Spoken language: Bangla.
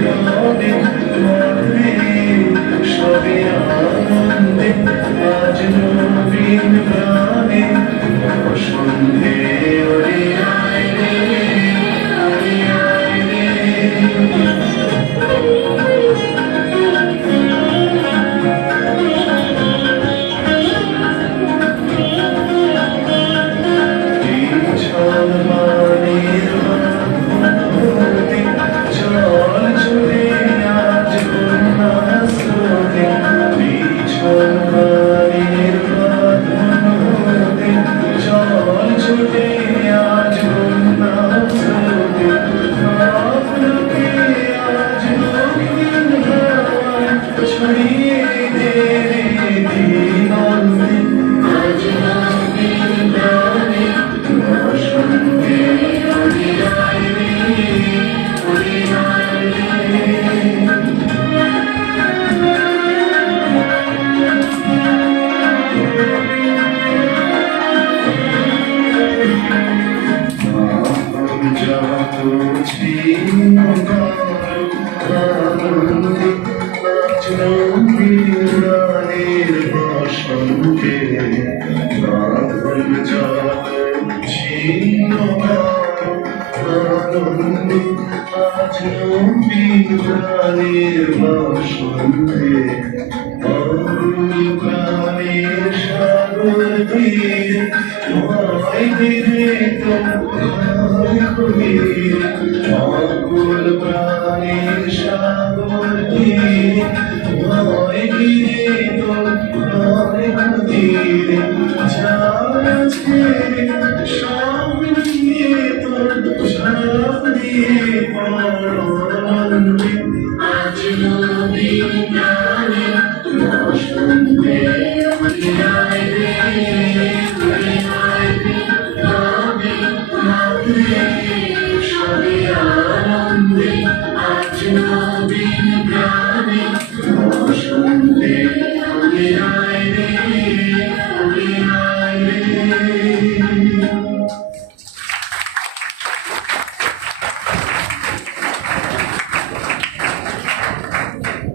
রবে মরবে সবে আনন্দে আজ নবীন প্রাণে বসন্তে ওরে আয় রে ওরে আয় রে ছড়িয়ে দে রে দিন আজ নবীন প্রাণে বসন্তে ওরে আয় রে ওরে আয় রে যত ছিন্ন আনন্দে আজ নবীন প্রাণের বসন্তে বাঁধন যত ছিন্ন আনন্দে আজ নবীন প্রাণের বসন্তে অরুণ প্রাণের সাগর তীরে তোমায় ঘিরে তোমায় ঘিরে অকুল প্রাণের সাগর তীরে তোমায় ঘিরে তোমায় ঘিরে যারা ছেড়ে সব নিয়ে তোর সব দিয়ে পরমানন্দে আজ নবীন প্রাণে বসন্তে ওরে আয় রে ওরে আয় রে রবে মরবে সবে আনন্দে আজ নবীন প্রাণে বসন্তে ওরে আয় রে ওরে আয় রে